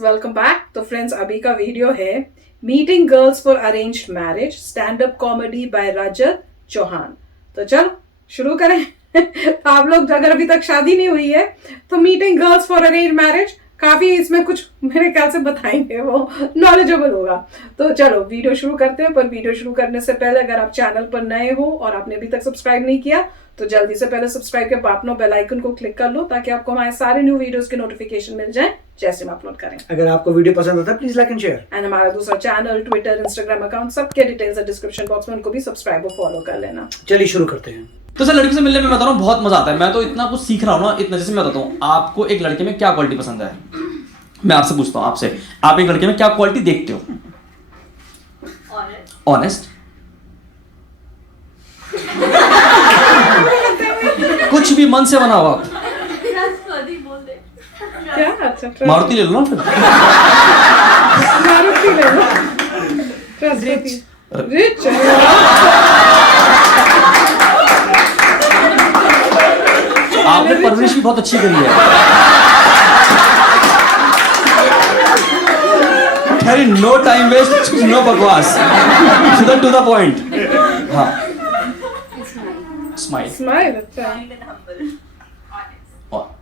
Welcome back. तो friends, अभी का वीडियो है meeting girls for arranged marriage, stand up comedy by Rajat Chauhan. तो चलो शुरू करें। आप लोग अगर अभी तक शादी नहीं हुई है तो meeting girls for arranged marriage काफी इसमें कुछ मेरे ख्याल से बताएंगे, वो नॉलेजेबल होगा। तो चलो वीडियो शुरू करते हैं। पर वीडियो शुरू करने से पहले अगर आप चैनल पर नए हो और आपने अभी तक सब्सक्राइब नहीं किया तो जल्दी से पहले सब्सक्राइब के बटन और बेल आइकन को क्लिक कर लो ताकि आपको हमारे सारे न्यू वीडियोस के नोटिफिकेशन मिल जाए जैसे हम अपलोड करें। अगर आपको वीडियो पसंद आता है please like and share. And हमारा दूसरा चैनल, ट्विटर, इंस्टाग्राम अकाउंट, सबके डिटेल्स है डिस्क्रिप्शन बॉक्स में, उनको भी सब्सक्राइब और फॉलो कर लेना। चलिए शुरू करते हैं। तो सर लड़की से मिलने में बता रहा हूँ बहुत मजा आता है। मैं तो इतना कुछ सीख रहा हूँ ना, इतना। जैसे मैं बताता हूँ आपको एक लड़के में क्या क्वालिटी पसंद है। मैं आपसे पूछता हूँ, आपसे आप एक लड़के में क्या क्वालिटी देखते हो? ऑनेस्ट। कुछ भी मन से बना हुआ। क्या? अच्छा, मारुति ले लो ना फिर। मारुति ले लो। रिच। आपने परवरिश भी बहुत अच्छी करी है। नो टाइम वेस्ट, नो बकवास, सीधा टू द पॉइंट। हाँ, स्माइल। स्माइल। अच्छा। और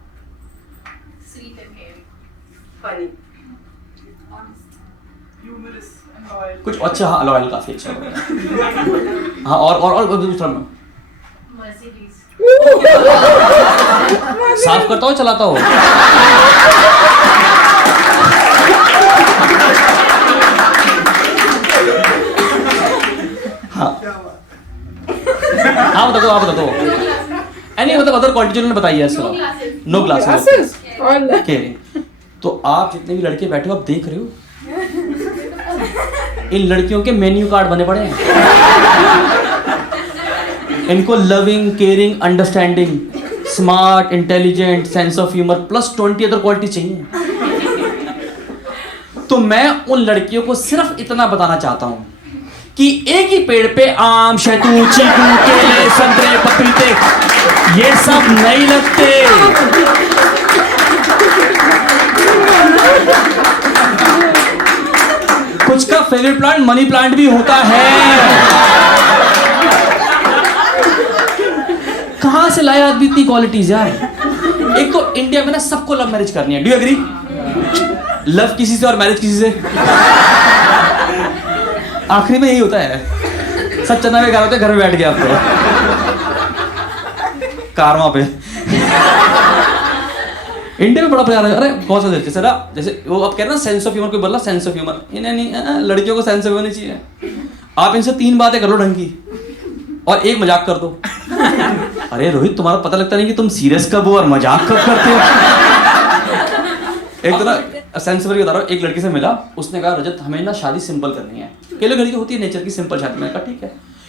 कुछ अच्छा। हाँ, लॉयल काफी अच्छा होगा। हाँ, और दूसरा में साफ करता हो चलाता हो? हाँ, आप बता दो। एनी मतलब अदर क्वालिटी जिन्होंने बताई है। No glasses. ओके, तो आप जितने भी लड़के बैठे हो आप देख रहे हो इन लड़कियों के मेन्यू कार्ड बने पड़े हैं। इनको loving, caring, understanding, smart, intelligent, sense of humour plus 20 other quality चाहिए। तो मैं उन लड़कियों को सिर्फ इतना बताना चाहता हूं कि एक ही पेड़ पे आम, शहतूत, चीकू, केले, संतरे, पपीते ये सब नहीं लगते। कुछ का फेवरेट प्लांट मनी प्लांट भी होता है। कहां से लाया आदमी इतनी क्वालिटीज यार? एक तो इंडिया में ना सबको लव मैरिज करनी है। Do you agree? लव किसी से और मैरिज किसी से, आखिरी में यही होता है। सब चंदा के घर होते, घर में बैठ गया आपको कारवा पे। इंडिया में बड़ा प्यार है। अरे कौन सा देते सर, जैसे वो आप कह रहे हैं ना सेंस ऑफ ह्यूमर, कोई बोला सेंस ऑफ ह्यूमर, इन्हें नहीं, लड़कियों को सेंस ऑफ ह्यूमर नहीं चाहिए। आप इनसे 3 बातें कर लो ढंग की और एक मजाक कर दो। अरे रोहित, तुम्हारा पता लगता नहीं कि तुम सीरियस कब हो और मजाक कब करते हो। एक तो ना सेंस बता रहा हूँ, एक लड़की से मिला, उसने कहा रजत हमें ना शादी सिंपल करनी है। कई लोग लड़की होती है नेचर की सिंपल शादी। मैंने कहा ठीक है।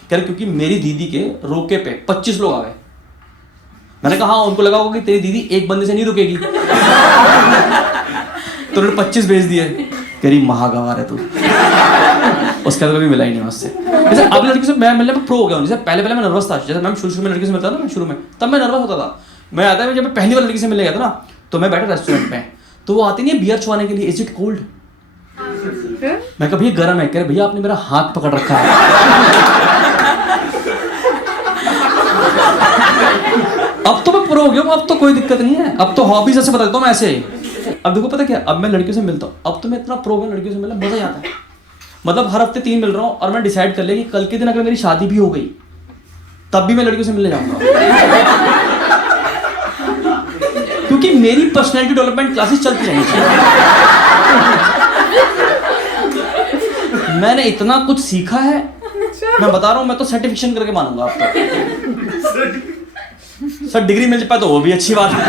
कह रहे क्योंकि मेरी दीदी के रोके पे 25 लोग आ गए। मैंने कहा हाँ, उनको लगा होगा कि तेरी दीदी एक बंदे से नहीं रुकेगी तो उन्होंने 25 भेज दिए। कह रही महागवार है तू। उसके बाद कभी मिला ही नहीं उससे। जैसे अब लड़की से मैं मिलने में प्रो हो गया हूँ। जैसे पहले मैं नर्वस था। जैसे मैं शुरू में लड़की से मिलता था ना, शुरू में तब मैं नर्वस होता था। मैं आता है जब मैं पहली बार लड़की से मिलने गया था ना, तो मैं बैठा रेस्टोरेंट में, तो वो आती नहीं है बियर छुआने के लिए, इज इट कोल्ड? मैं कहा भैया गर्म है। कह रहे भैया आपने मेरा हाथ पकड़ रखा है। अब तो मैं प्रो हो गया हूँ, अब तो कोई दिक्कत नहीं है। अब तो हॉबीज ऐसे बदलता हूँ मैं ऐसे। अब देखो पता क्या, अब मैं लड़कियों से मिलता हूँ, अब तो मैं इतना प्रो हो गया लड़कियों से मिलना, मजा ही आता है। मतलब हर हफ्ते 3 मिल रहा हूँ और मैं डिसाइड कर लिया कि कल के दिन अगर मेरी शादी भी हो गई तब भी मैं लड़कियों से मिलने जाऊंगा। क्योंकि मेरी पर्सनैलिटी डेवलपमेंट क्लासेस चलती रहनी चाहिए। मैंने इतना कुछ सीखा है, मैं बता रहा हूँ। मैं तो सर्टिफिकेशन करके मानूंगा आपको। सर डिग्री मिल पाए तो वो भी अच्छी बात है।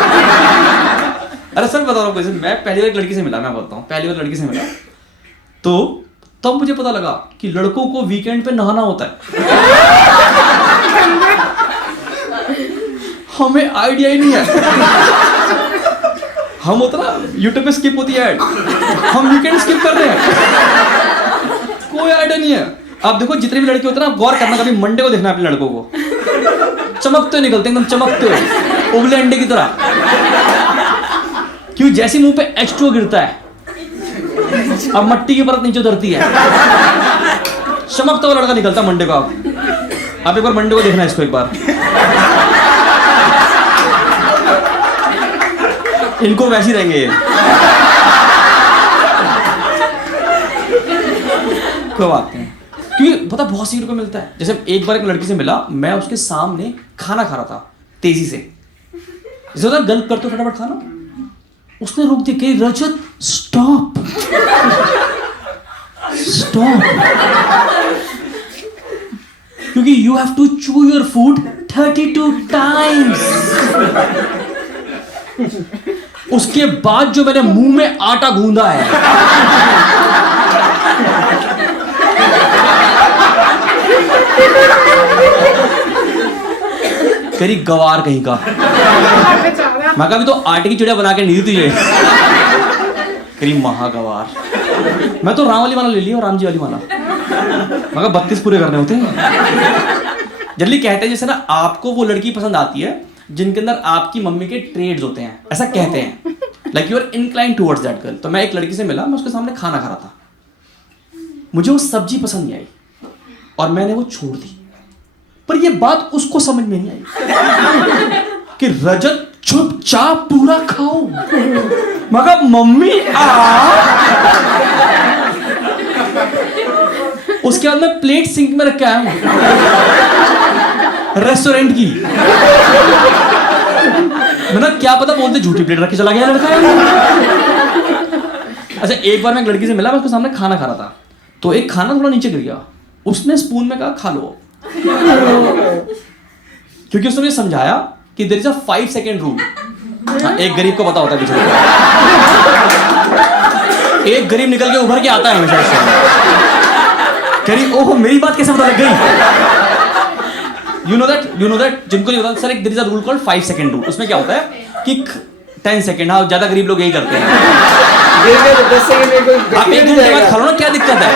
अरे सर बता रहा हूँ, मैं पहली बार एक लड़की से मिला, मैं बोलता हूँ पहली बार लड़की से मिला तो तब मुझे पता लगा कि लड़कों को वीकेंड पे नहाना होता है। हमें आइडिया ही नहीं है। हम होता ना यूट्यूब पे स्किप होती है ऐड, हम वीकेंड स्किप कर रहे हैं। कोई आइडिया नहीं है। आप देखो जितने भी लड़के होते हैं ना, गौर करना, कभी मंडे को देखना अपने लड़कों को, चमकते निकलते एकदम चमकते उबले अंडे की तरह। क्यों? जैसे मुंह पे H2O गिरता है अब मट्टी की परत नीचे उतरती है, चमकता हुआ लड़का निकलता मंडे को। आप एक बार मंडे को देखना इसको एक बार, इनको वैसे ही रहेंगे ये। कोई बात नहीं, क्योंकि पता बहुत सीखने को मिलता है। जैसे एक बार एक लड़की से मिला, मैं उसके सामने खाना खा रहा था तेजी से, जरा गल्प करते फटाफट खाना, उसने रोक दिया कि रजत स्टॉप स्टॉप, क्योंकि you have to chew your food 32 times. उसके बाद जो मैंने मुंह में आटा गूंदा है, तेरी गवार कहीं का। मैं कभी तो आटे की चिड़िया बना के नहीं दी तुझे, तेरी महागवार। मैं तो राम वाली माला ले ली और राम जी वाली माला, मगर 32 पूरे करने होते हैं। जल्दी कहते हैं जैसे ना आपको वो लड़की पसंद आती है जिनके अंदर आपकी मम्मी के ट्रेड्स होते हैं, ऐसा कहते हैं, like you are incline towards that girl. तो मैं एक लड़की से मिला, मैं उसके सामने खाना खा रहा था, मुझे वो सब्जी पसंद नहीं आई और मैंने वो छोड़ दी, पर ये बात उसको समझ में नहीं आई कि रजत चुपचाप पूरा खाओ। मगर मम्मी उसके बाद मैं प्लेट सिंक में रख के आया हूं रेस्टोरेंट की। मैंने क्या पता बोलते झूठी प्लेट रख के चला गया लड़का। अच्छा एक बार मैं एक लड़की से मिला, मैं उसके सामने खाना खा रहा था, तो एक खाना थोड़ा नीचे गिर गया, उसने स्पून में कहा खा लो, क्योंकि उसने मुझे समझाया कि there is a 5 second rule. एक गरीब को पता होता है बेचारे को, एक गरीब निकल के उभर के आता है हमेशा इससे, कह रही ओहो मेरी बात कैसे पता लग गई। यू नो दैट जिनको नहीं पता सर, एक there is a rule called 5 second rule. उसमें क्या होता है कि 10 सेकंड, हाँ ज्यादा गरीब लोग यही करते हैं। आप 1 घंटे बाद खा लो ना, क्या दिक्कत है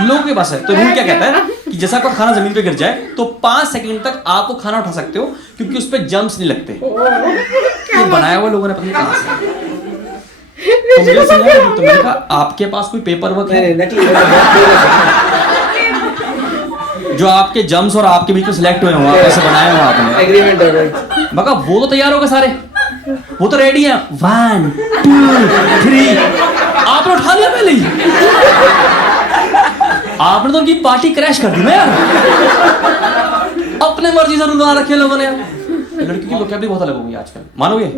लोगों के पास है। तो रूल क्या कहता है कि जैसा आपका खाना जमीन पे गिर जाए तो 5 सेकंड तक आप वो खाना उठा सकते हो, क्योंकि उस पर जम्स नहीं लगते। ये बनाया हुआ लोगों ने पता नहीं कहां से। तो मुझे सुना, तो मैंने कहा आपके पास कोई पेपर वर्क है जो आपके जम्स और आपके बीच में सिलेक्ट हुए हो, ऐसे बनाए हो आपने एग्रीमेंट है? मगर वो तो तैयार होगा सारे, वो तो रेडी है, 1 2 3, आपने उठा लिया पहले ही, आपने तो उनकी पार्टी क्रैश कर दी ना यार। अपने मर्जी से रूल बना रखे लोगों ने। लड़की की वोकैबुलरी बहुत अलग हो गई आजकल, मानोगे?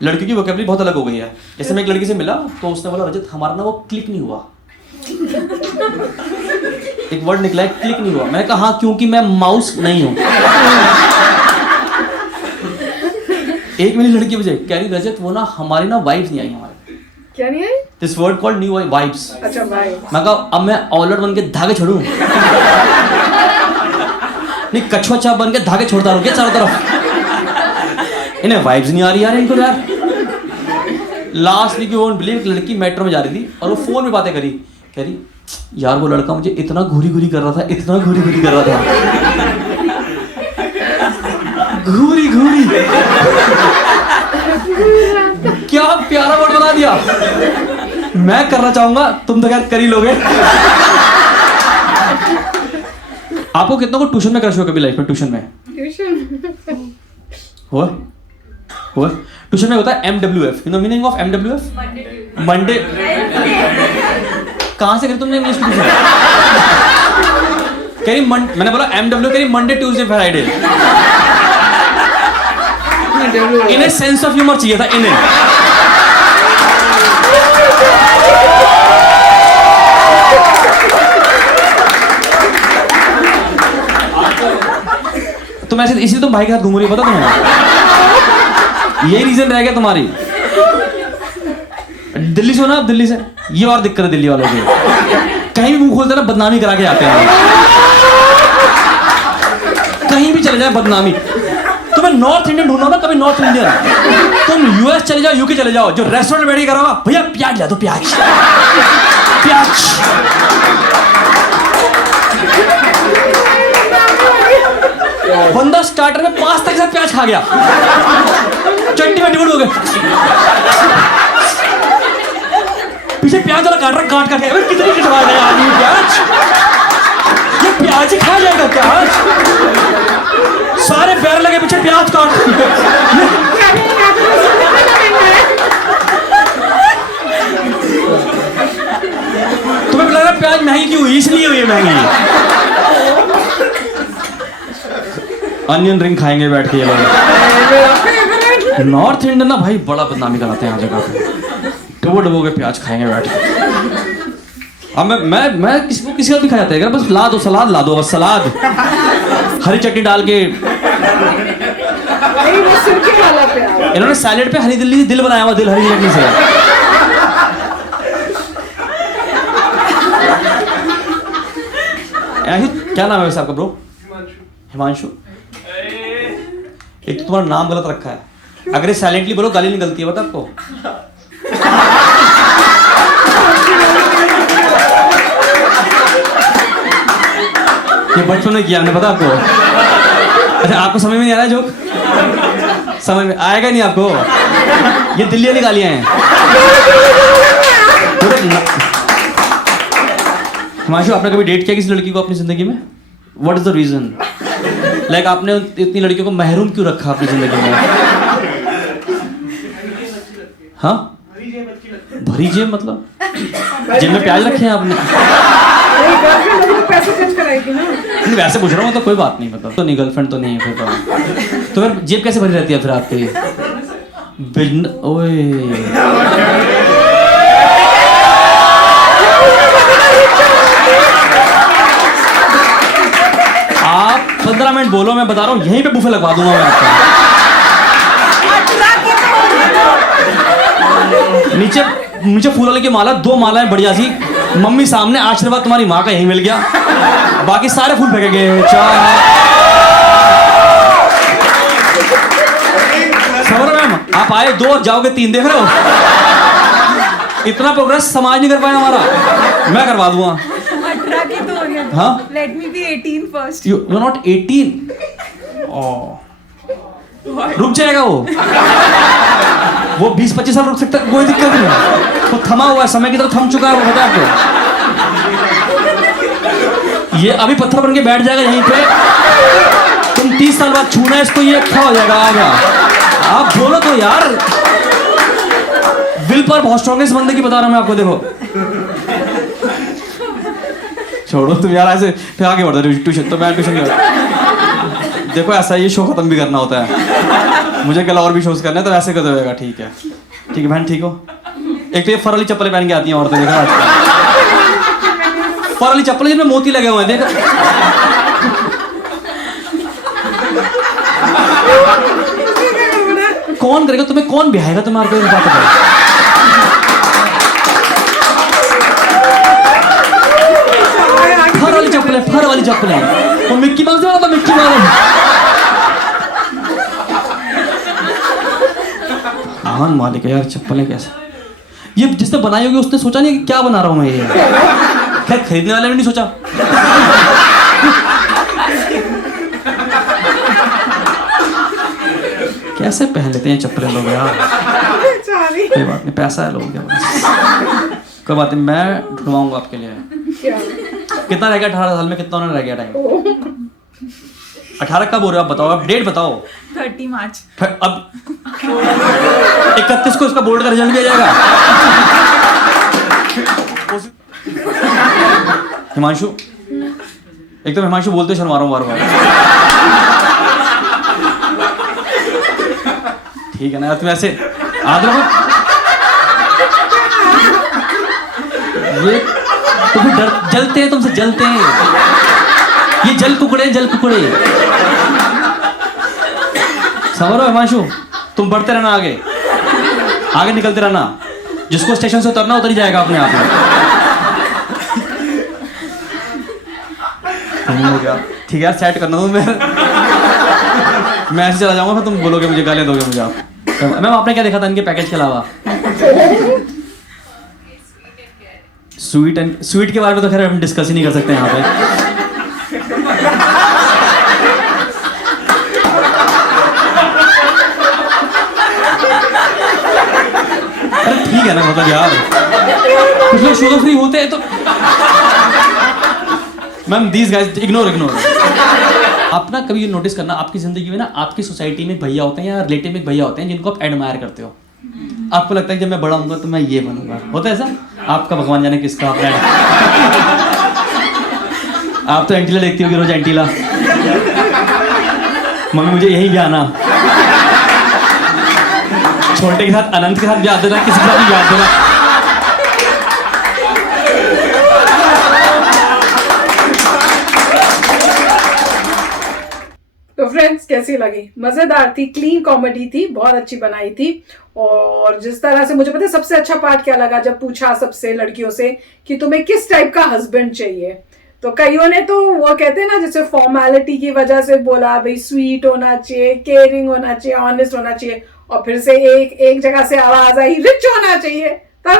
लड़की की वोकैबुलरी बहुत अलग हो गई है। जैसे मैं एक लड़की से मिला तो उसने बोला रजत हमारा ना वो क्लिक नहीं हुआ, एक वर्ड निकला है क्लिक नहीं हुआ। मैंने कहा हाँ क्योंकि मैं माउस नहीं हूं। एक मिनट लड़की बजे कह रही रजत वो ना हमारी ना वाइब्स नहीं आई, हमारे क्या नहीं आई? This word called new vibes. अच्छा वाइब्स। मैं कहा अब मैं ऑलरेडी बन के धागे छोड़ूं? नहीं कछुआ चाप बन के धागे छोड़ता रहूं क्या चारों तरफ? इन्हें वाइब्स नहीं आ रही यार इनको यार। लास्ट वीक वो बिलीव एक लड़की मेट्रो में जा रही थी और वो फोन में बातें करी, कह रही यार वो लड़का मुझे इतना घूरी घूरी कर रहा था, इतना घूरी घूरी कर रहा था, घूरी घूरी। क्या प्यारा वर्ड बना दिया। मैं करना चाहूंगा, तुम तो खैर कर ही लोगे। आपको कितना को ट्यूशन में क्रश हुआ कभी लाइफ में? ट्यूशन में हुआ ट्यूशन में होता है MWF। You know meaning of MWF? Monday. कहां से करी तुमने इंग्लिश ट्यूशन? कह रही मैंने बोला MW, कह रही मंडे ट्यूसडे फ्राइडे। इन्हें सेंस ऑफ ह्यूमर चाहिए था इन्हें। तुम ऐसे इसलिए तुम भाई के साथ घूम रही हो, पता तुम्हें? यही रीजन रह गया तुम्हारी। दिल्ली से हो ना आप, दिल्ली से, ये और दिक्कत है दिल्ली वालों की, कहीं भी मुंह खोलते ना बदनामी करा के आते हैं। कहीं भी चले जाए बदनामी। तुम्हें नॉर्थ इंडियन ढूंढना ना, कभी नॉर्थ इंडियन, तुम US चले जाओ, UK चले जाओ, जो रेस्टोरेंट में बैठ के करोगा भैया प्याज ला दो, प्याज प्याज। बंदा स्टार्टर में पास्ता के साथ प्याज खा गया, चटनी में डिबड़ हो गए। पीछे प्याज वाला काट रहा, काट के अबे कितनी कटवा रहे हैं आदमी प्याज, ये प्याज ही खा जाएगा क्या आज? सारे पैर लगे पीछे प्याज काट। तुम्हें लग रहा है प्याज महंगी क्यों हुई? इसलिए हुई है महंगी। अनियन रिंग खाएंगे बैठ के ये लोग। नॉर्थ इंडियन ना भाई बड़ा बदनामी कराते हैं हर जगह पे, डबो डबो के प्याज खाएंगे बैठ के। अब मैं किसी का भी खा जाता है, बस ला दो सलाद, ला दो बस सलाद, हरी चटनी डाल के। इन्होंने सैलेड पे हरी दिल्ली दिल बनाया हुआ, दिल हरी चटनी से। क्या नाम है वैसे आपका ब्रो? हिमांशु। एक तो तुम्हारा नाम गलत रखा है, अगर ये साइलेंटली बोलो गाली निकलती है, बता आपको। ये बचपन में किया हमने, पता आपको? अच्छा आपको समझ में नहीं आ रहा है जोक? समझ में आएगा नहीं आपको, ये दिल्ली वाली गालियां हैं। हिमांशु, आपने कभी डेट किया किसी लड़की को अपनी जिंदगी में? What is the reason? Like आपने इतनी लड़कियों को महरूम क्यों रखा अपनी जिंदगी में? हाँ, भरी जेब मतलब जेब में प्याज रखे हैं आपने? वैसे पूछ रहा हूँ तो कोई बात नहीं, मतलब तो नहीं, गर्लफ्रेंड तो नहीं है फिर तो फिर जेब कैसे भरी रहती है फिर आपकी? ओए आप 15 मिनट बोलो, मैं बता रहा हूँ यहीं पे बुफे लगवा दूंगा मैं आपका। नीचे नीचे फूल वाले की माला, 2 मालाएं बढ़िया सी, मम्मी सामने, आशीर्वाद तुम्हारी माँ का यहीं मिल गया, बाकी सारे फूल फेंके गए। समझ रहे मैम, आप आए 2 और जाओगे 3, देख रहे हो? इतना प्रोग्रेस समाज नहीं कर पाया हमारा, मैं करवा दूंगा। हाँ? Let me be 18 first. You're not 18. रुक जाएगा वो 20-25 साल रुक सकता है, कोई दिक्कत नहीं। वो थमा हुआ है, समय की तरह थम चुका है वो, पता है आपको? ये अभी पत्थर बन के बैठ जाएगा यहीं पे, तुम 30 साल बाद छूना है इसको, ये खड़ा हो जाएगा। आ गया, आप बोलो तो यार, विल पर बहुत स्ट्रॉन्ग है इस बंदे की, बता रहा हूं मैं आपको। देखो छोड़ो तुम यार, ऐसे फिर आगे बढ़ रहे हो ट्यूशन, तो मैं ट्यूशन नहीं। देखो ऐसा ये शो खत्म भी करना होता है, मुझे कल और भी शोज करना है, तो ऐसे कर देगा। ठीक है बहन, ठीक हो? एक तो ये फर वाली चप्पलें पहन के आती हैं औरतें, देखा आजकल फर वाली चप्पलें जिनमें मोती लगे हुए हैं, देखो। कौन करेगा तुम्हें, कौन बिहाएगा तुम्हारे को, बात करो। फर वाली चप्पलें, वो मिक्की माउस वाला था, मिक्की माउस। महान मालिक है यार, चप्पलें कैसे, ये जिसने बनाई होगी उसने सोचा नहीं कि क्या बना रहा हूं मैं ये। खैर खरीदने वाले ने नहीं सोचा। कैसे पहन लेते हैं चप्पलें लोग यार। कोई बात नहीं, पैसा है लोगों के पास, कोई बात नहीं, मैं ढूंढवाऊंगा आपके लिए। कितना रह गया 18 साल में, कितना रह गया टाइम? 18 कब हो रहे हो आप बताओ, आप डेट बताओ। 30 मार्च। अब 31 को इसका बोर्ड का रिजल्ट भी आ जाएगा। हिमांशु, एक तो हिमांशु बोलते शर्मा रहा हूँ बार-बार। ठीक है ना यार, तुम ऐसे आदर हो, ये तो फिर डर, जलते हैं तुमसे, जलते हैं ये, जल कुकड़े समझ रहे हो हिमांशु? तुम बढ़ते रहना, आगे निकलते रहना, जिसको स्टेशन से उतरना उतर ही जाएगा अपने आप में। ठीक है यार, सेट करना तुम, मैं ऐसे चला जाऊंगा, फिर तुम बोलोगे मुझे, गालियां दोगे मुझे आप। मैम आपने क्या देखा था इनके पैकेज के अलावा? स्वीट के बारे में तो खैर हम डिस्कस ही नहीं कर सकते यहाँ पे। अरे ठीक है ना, मतलब यार कुछ लोग शुगर फ्री होते हैं तो मैम दीज गाइस इग्नोर आप ना कभी ये नोटिस करना, आपकी जिंदगी में ना आपकी सोसाइटी में भैया होते हैं या रिलेटिव में भैया होते हैं जिनको आप एडमायर करते हो। आपको लगता है कि जब मैं बड़ा होऊंगा तो मैं ये बनूंगा, होता है ऐसा? आपका भगवान जाने किसका फ्रेंड। आप तो एंटीला देखती होगी रोज, एंटीला मम्मी मुझे यही ब्याह आना, छोटे के साथ अनंत के साथ ब्याह देना, किसी के साथ भी ब्याह देना। तो फ्रेंड्स कैसी लगी? मजेदार थी, क्लीन कॉमेडी थी, बहुत अच्छी बनाई थी। और जिस तरह से मुझे पता है सबसे अच्छा पार्ट क्या लगा, जब पूछा सबसे लड़कियों से कि तुम्हें किस टाइप का हस्बैंड चाहिए, तो कईयों ने तो वो कहते हैं ना जैसे फॉर्मेलिटी की वजह से बोला भाई स्वीट होना चाहिए, केयरिंग होना चाहिए, ऑनेस्ट होना चाहिए, और फिर से एक जगह से आवाज आई रिच होना चाहिए। तब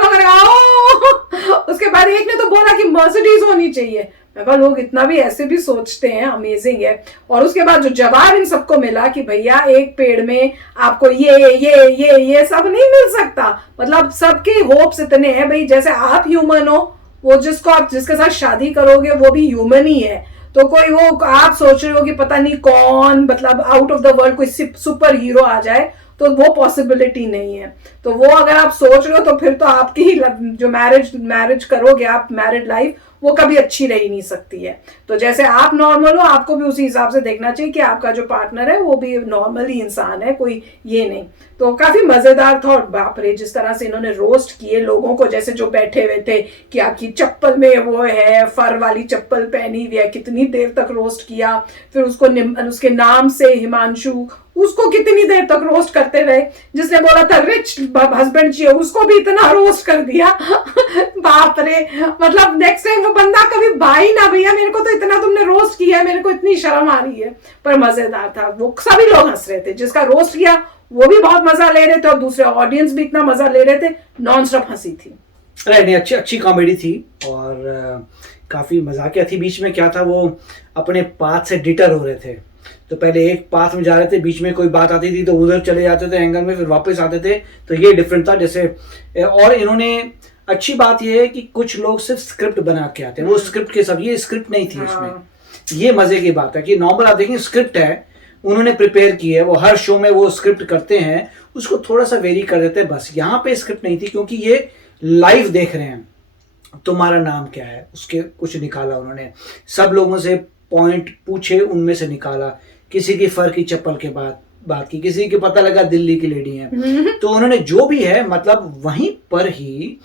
उसके बाद एक ने तो बोला कि मर्सिडीज होनी चाहिए। मैं कहा लोग इतना भी ऐसे भी सोचते हैं, अमेजिंग है। और उसके बाद जो जवाब इन सबको मिला कि भैया एक पेड़ में आपको ये सब नहीं मिल सकता, मतलब सबके होप्स इतने हैं भाई, जैसे आप ह्यूमन हो, वो जिसके साथ शादी करोगे वो भी ह्यूमन ही है। तो कोई वो आप सोच रहे हो कि पता नहीं कौन, मतलब आउट ऑफ द वर्ल्ड कोई सुपर हीरो आ जाए, तो वो पॉसिबिलिटी नहीं है। तो वो अगर आप सोच रहे हो तो फिर तो आपकी ही जो मैरिज करोगे आप, मैरिड लाइफ, वो कभी अच्छी रह ही नहीं सकती है। तो जैसे आप नॉर्मल हो, आपको भी उसी हिसाब से देखना चाहिए कि आपका जो पार्टनर है वो भी नॉर्मल ही इंसान है, कोई ये नहीं। तो काफी मजेदार था। और बाप रे जिस तरह से इन्होंने रोस्ट किए लोगों को, जैसे जो बैठे हुए थे कि आपकी चप्पल में वो है, फर वाली चप्पल पहनी हुई है, कितनी देर तक रोस्ट किया। फिर उसको उसके नाम से हिमांशु, उसको कितनी देर तक रोस्ट करते रहे। जिसने बोला था रिच हस्बैंड चाहिए, उसको भी इतना रोस्ट कर दिया। बाप रे, मतलब नेक्स्ट टाइम वो बंदा कभी भाई ना भैया मेरे को तो इतना तुमने रोस्ट किया है, मेरे को इतनी शर्म आ रही है। पर मजेदार था, वो सभी लोग हंस रहे थे, जिसका रोस्ट किया वो भी बहुत मजा ले रहे थे और दूसरे ऑडियंस भी इतना मजा ले रहे थे, नॉन स्टॉप हंसी थी। नहीं, अच्छी कॉमेडी थी और काफी मजाकिया थी। बीच में क्या था, वो अपने पाथ से डिटर हो रहे थे। तो पहले एक पाथ में जा रहे थे, बीच में कोई बात आती थी तो उधर चले जाते थे एंगल में, फिर वापस आते थे। तो ये डिफरेंट था जैसे। और इन्होंने अच्छी बात यह है कि कुछ लोग सिर्फ स्क्रिप्ट बना के आते हैं, वो स्क्रिप्ट के सब, ये स्क्रिप्ट नहीं थी इसमें। ये मजे की बात है कि नॉर्मल आप देखें स्क्रिप्ट है, उन्होंने प्रिपेयर की है, वो हर शो में वो स्क्रिप्ट करते हैं, उसको थोड़ा सा वेरी कर देते हैं बस। यहाँ पे स्क्रिप्ट नहीं थी क्योंकि ये लाइव देख रहे हैं। तुम्हारा नाम क्या है, उसके कुछ निकाला उन्होंने, सब लोगों से पॉइंट पूछे, उनमें से निकाला, किसी की फर की चप्पल के बात की, किसी के पता लगा दिल्ली की लेडी है। तो उन्होंने जो भी है मतलब वहीं पर ही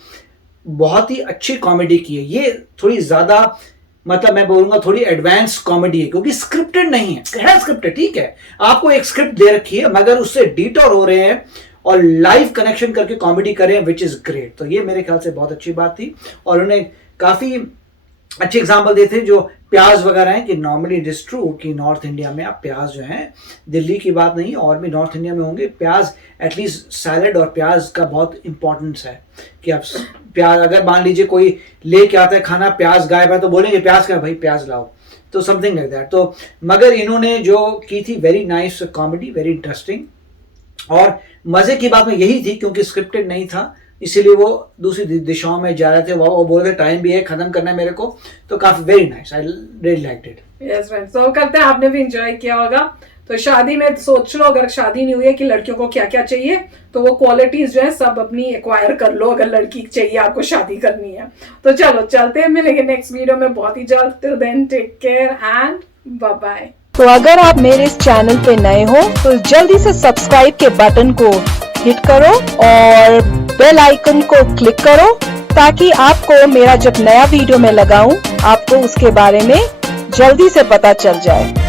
बहुत ही अच्छी कॉमेडी की है। ये थोड़ी ज्यादा मतलब मैं बोलूंगा थोड़ी एडवांस कॉमेडी है क्योंकि स्क्रिप्टेड नहीं है स्क्रिप्टेड ठीक है, आपको एक स्क्रिप्ट दे रखी है मगर उससे डिटोर हो रहे हैं और लाइव कनेक्शन करके कॉमेडी कर रहे हैं, विच इज ग्रेट। तो ये मेरे ख्याल से बहुत अच्छी बात थी। और उन्होंने काफी अच्छे एग्जाम्पल दिए थे जो प्याज वगैरह हैं कि नॉर्मली इट इज ट्रू कि नॉर्थ इंडिया में आप प्याज जो है, दिल्ली की बात नहीं और भी नॉर्थ इंडिया में होंगे, प्याज एटलीस्ट सैलड और प्याज का बहुत इंपॉर्टेंस है कि आप प्याज, अगर मान लीजिए कोई लेके आता है खाना, प्याज गायब है तो बोलेंगे प्याज का भाई प्याज लाओ, तो समथिंग लाइक दैट। तो मगर इन्होंने जो की थी very nice comedy, very interesting. और मजे की बात में यही थी क्योंकि स्क्रिप्टेड नहीं था, इसीलिए वो दूसरी दिशाओं में जा रहे थे। वो बोल रहे टाइम भी है, खत्म करना है मेरे को, तो काफी very nice, I really liked it. Yes friends, तो करते हैं आपने भी एंजॉय किया होगा। तो शादी में सोच लो, अगर शादी नहीं हुई है कि लड़कियों को क्या क्या चाहिए, तो वो क्वालिटीज जो है सब अपनी एक्वायर कर लो अगर लड़की चाहिए आपको शादी करनी है। तो चलो चलते हैं, मिलेंगे नेक्स्ट वीडियो में बहुत ही जल्द। Till then take care and bye bye. तो अगर आप मेरे इस चैनल पे नए हो तो जल्दी से सब्सक्राइब के बटन को हिट करो और बेल आइकन को क्लिक करो ताकि आपको मेरा जब नया वीडियो मैं लगाऊं आपको उसके बारे में जल्दी से पता चल जाए।